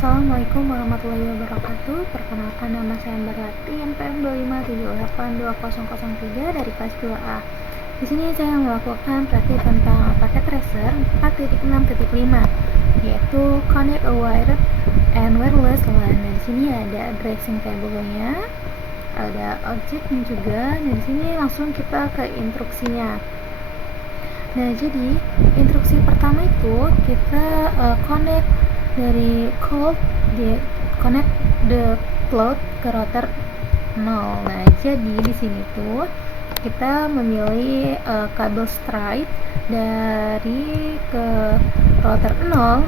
Assalamualaikum warahmatullahi wabarakatuh. Perkenalkan, nama saya Barlati, NPM 257828003 dari kelas 2A. Di sini saya melakukan praktik tentang paket tracer 4.6.5, yaitu Connect a Wired and Wireless LAN. Nah, di sini ada addressing table-nya, ada objeknya juga. Nah, di sini langsung kita ke instruksinya. Nah, jadi instruksi pertama itu kita connect dari connect the cloud ke router 0. Nah, jadi di sini tuh kita memilih kabel straight dari ke router 0.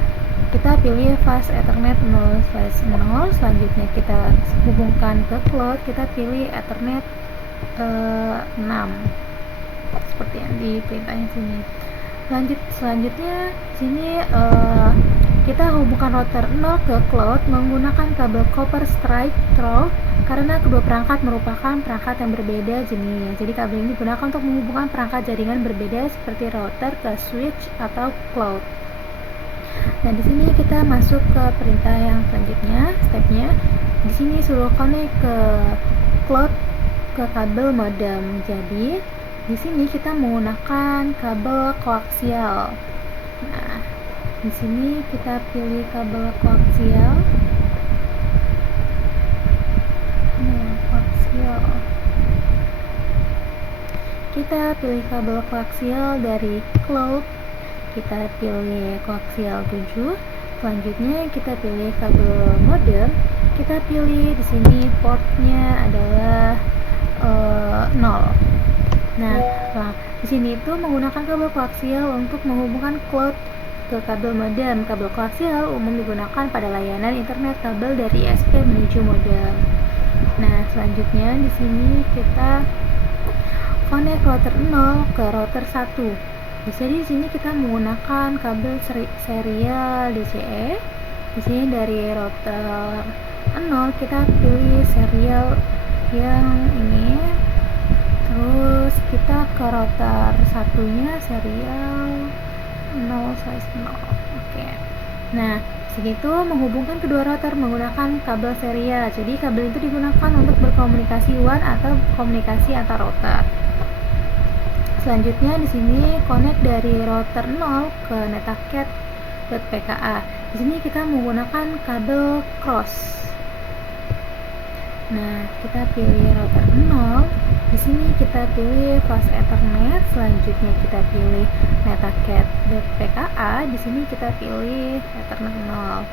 Kita pilih fast ethernet 0/0. Selanjutnya kita hubungkan ke cloud, kita pilih ethernet 6 seperti yang di perintahnya sini. Selanjutnya sini kita hubungkan router 0 ke cloud menggunakan kabel copper straight through karena kedua perangkat merupakan perangkat yang berbeda jenis. Jadi kabel ini digunakan untuk menghubungkan perangkat jaringan berbeda seperti router ke switch atau cloud. Nah, di sini kita masuk ke perintah yang selanjutnya, stepnya. Di sini suruh connect ke cloud ke kabel modem. Jadi di sini kita menggunakan kabel koaksial. Nah, di sini kita pilih kabel koaksial. Kita pilih kabel koaksial dari cloud. Kita pilih koaksial 7. Selanjutnya kita pilih kabel modem. Kita pilih di sini portnya adalah 0. Nah, di sini itu menggunakan kabel koaksial untuk menghubungkan cloud ke kabel modem. Kabel koaksial umum digunakan pada layanan internet kabel dari ISP menuju modem. Nah, selanjutnya di sini kita connect router 0 ke router 1. Jadi di sini kita menggunakan kabel serial DCE. Di sini dari router 0 kita pilih serial yang ini. Terus kita ke router satunya serial 0/0. Oke. Nah, segitu menghubungkan kedua router menggunakan kabel serial. Jadi kabel itu digunakan untuk berkomunikasi WAN atau komunikasi antar router. Selanjutnya di sini connect dari router 0 ke netaket.pka. Di sini kita menggunakan kabel cross. Nah, kita pilih router 0. Di sini kita pilih fast ethernet. Selanjutnya kita pilih netaket.pka. Di sini kita pilih ethernet 0.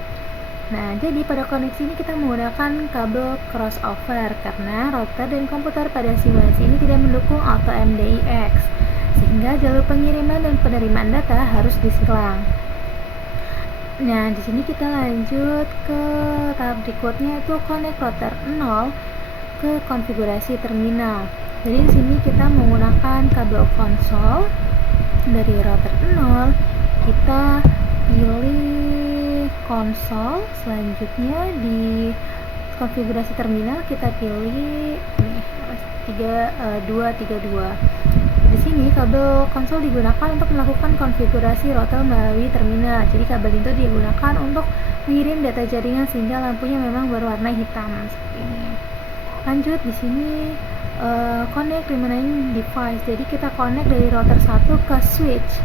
Nah, jadi pada koneksi ini kita menggunakan kabel crossover karena router dan komputer pada simulasi ini tidak mendukung auto MDIX, sehingga jalur pengiriman dan penerimaan data harus disilang. Nah, di sini kita lanjut ke tahap berikutnya, itu connect router 0 ke konfigurasi terminal. Jadi di sini kita menggunakan kabel konsol dari router 0. Kita pilih konsol. Selanjutnya di konfigurasi terminal kita pilih ini 232. Di sini kabel konsol digunakan untuk melakukan konfigurasi router melalui terminal. Jadi kabel itu digunakan untuk mengirim data jaringan sehingga lampunya memang berwarna hitam seperti ini. Lanjut di sini connect remaining device. Jadi kita connect dari router 1 ke switch.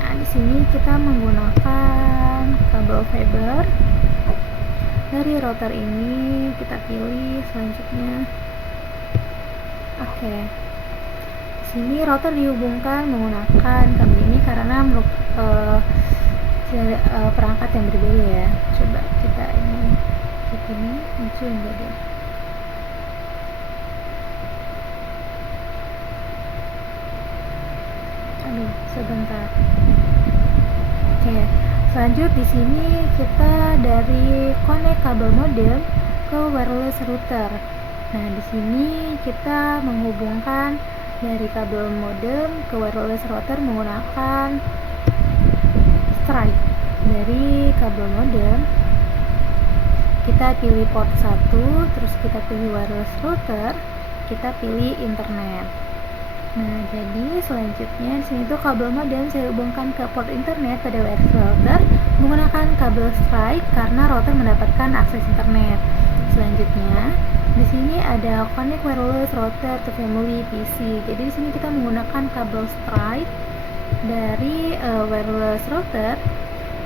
Nah, di sini kita menggunakan kabel fiber. Dari router ini kita pilih selanjutnya. Oke. Di sini router dihubungkan menggunakan kabel ini karena perangkat yang berbeda ya. Coba kita ini muncul enggak deh. Sebentar. Oke, selanjut di sini kita dari connect kabel modem ke wireless router. Nah, di sini kita menghubungkan dari kabel modem ke wireless router menggunakan straight. Dari kabel modem kita pilih port 1, terus kita pilih wireless router, kita pilih internet. Nah, jadi selanjutnya di sini tuh kabel modem saya hubungkan ke port internet pada wireless router menggunakan kabel strike karena router mendapatkan akses internet. Selanjutnya, di sini ada connect wireless router to family PC. Jadi di sini kita menggunakan kabel strike dari wireless router.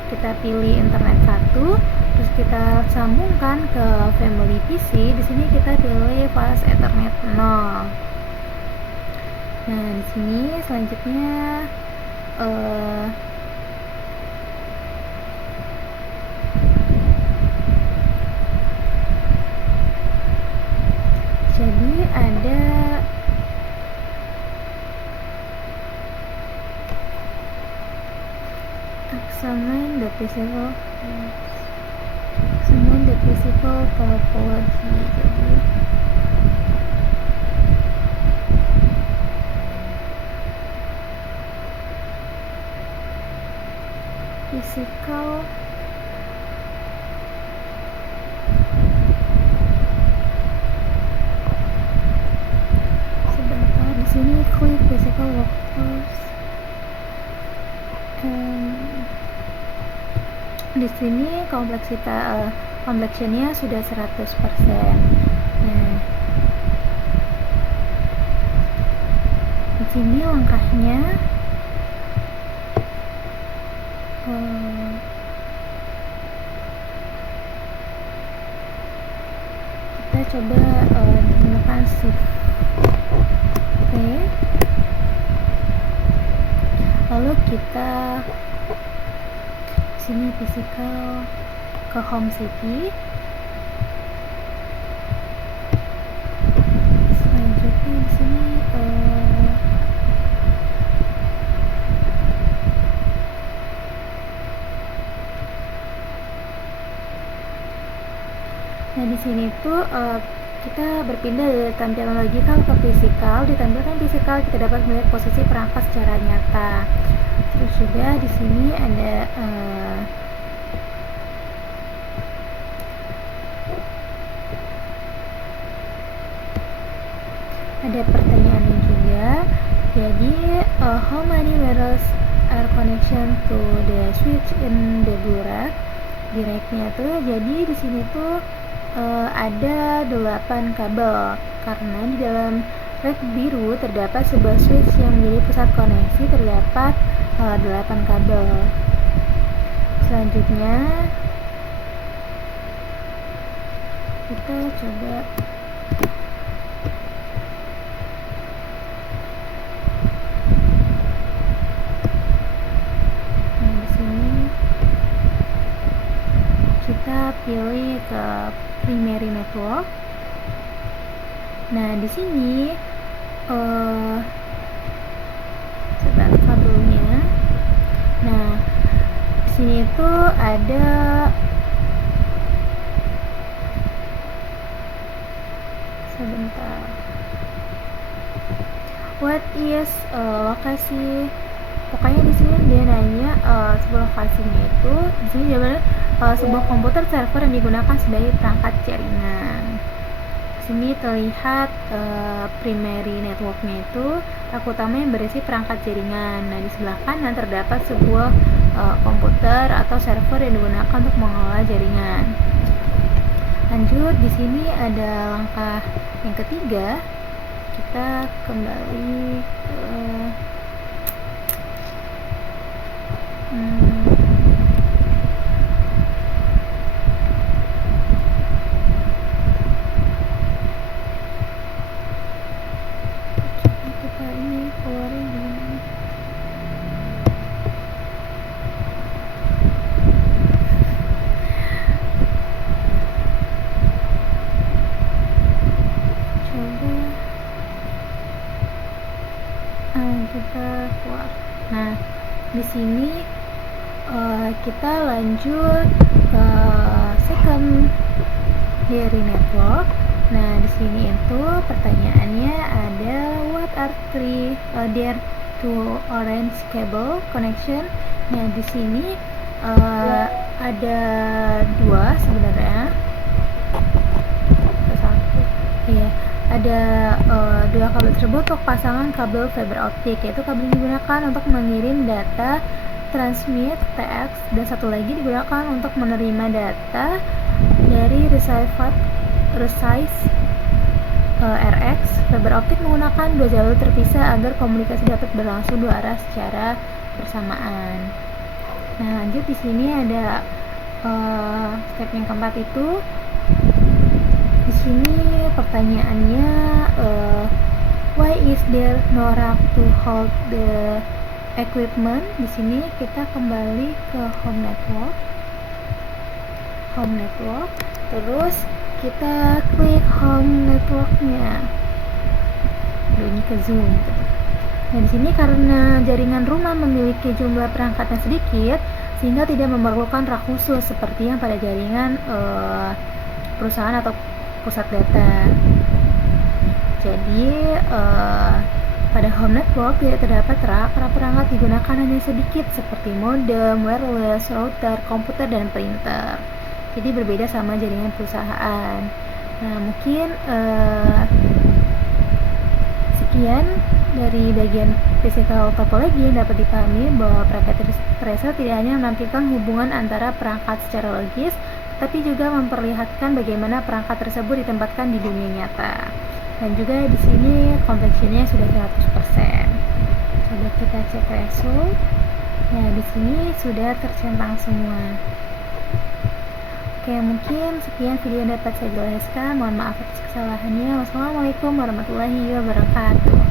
Kita pilih internet 1, terus kita sambungkan ke family PC. Di sini kita pilih fast ethernet 0. Nah, di sini selanjutnya jadi ada examine the physical topology. Jadi physical sebentar, di sini klik physical workflows. Di sini complexionnya sudah 100%. Nah, di sini langkahnya kita coba menggunakan shift T, lalu kita sini physical ke home city. Selanjutnya di sini nah di sini tuh kita berpindah dari tampilan logikal ke fisikal. Di tampilan fisikal kita dapat melihat posisi perangkat secara nyata. Terus juga di sini ada pertanyaannya juga. Jadi how many wireless are connection to the switch in the blue rack? Di racknya tuh jadi di sini tuh ada 8 kabel karena di dalam rack biru terdapat sebuah switch yang menjadi pusat koneksi, terdapat 8 kabel. Selanjutnya kita coba kita pilih ke primary network. Nah, di sini sebelah kabelnya. Nah, di sini itu ada sebentar. What is lokasi? Pokoknya di sini dia nanya sebuah lokasinya itu di sini jawabannya sebuah komputer server yang digunakan sebagai perangkat jaringan. Di sini terlihat primary networknya itu rak utama yang berisi perangkat jaringan. Nah, di sebelah kanan terdapat sebuah komputer atau server yang digunakan untuk mengelola jaringan. Lanjut, di sini ada langkah yang ketiga. Kita kembali ke kita ini keluarin gimana? Coba kita keluar. Nah, di sini kita lanjut ke secondary network. Nah, di sini itu pertanyaannya ada what are there two orange cable connection. Nah, di sini ada dua sebenarnya. Satu. Iya, ada Dua kabel tersebut untuk pasangan kabel fiber optik, yaitu kabel yang digunakan untuk mengirim data transmit TX dan satu lagi digunakan untuk menerima data dari receive RX. Fiber optik menggunakan dua jalur terpisah agar komunikasi dapat berlangsung dua arah secara bersamaan. Nah, lanjut di sini ada step yang keempat itu. Di sini pertanyaannya, why is there no rack to hold the equipment? Di sini kita kembali ke home network, terus kita klik home networknya. Ini ke zoom. Nah, di sini karena jaringan rumah memiliki jumlah perangkat yang sedikit, sehingga tidak memerlukan rak khusus seperti yang pada jaringan perusahaan atau pusat data. Jadi pada home network tidak terdapat rak, karena perangkat digunakan hanya sedikit seperti modem, wireless, router, komputer, dan printer. Jadi berbeda sama jaringan perusahaan. Nah, mungkin sekian dari bagian physical topology yang dapat dipahami bahwa perangkat tracer tidak hanya menampilkan hubungan antara perangkat secara logis, tapi juga memperlihatkan bagaimana perangkat tersebut ditempatkan di dunia nyata. Dan juga di sini complexionnya sudah 100%. Coba kita cek result. Nah, di sini sudah tercentang semua. Oke, mungkin sekian video yang dapat saya jelaskan. Mohon maaf atas kesalahannya. Wassalamualaikum warahmatullahi wabarakatuh.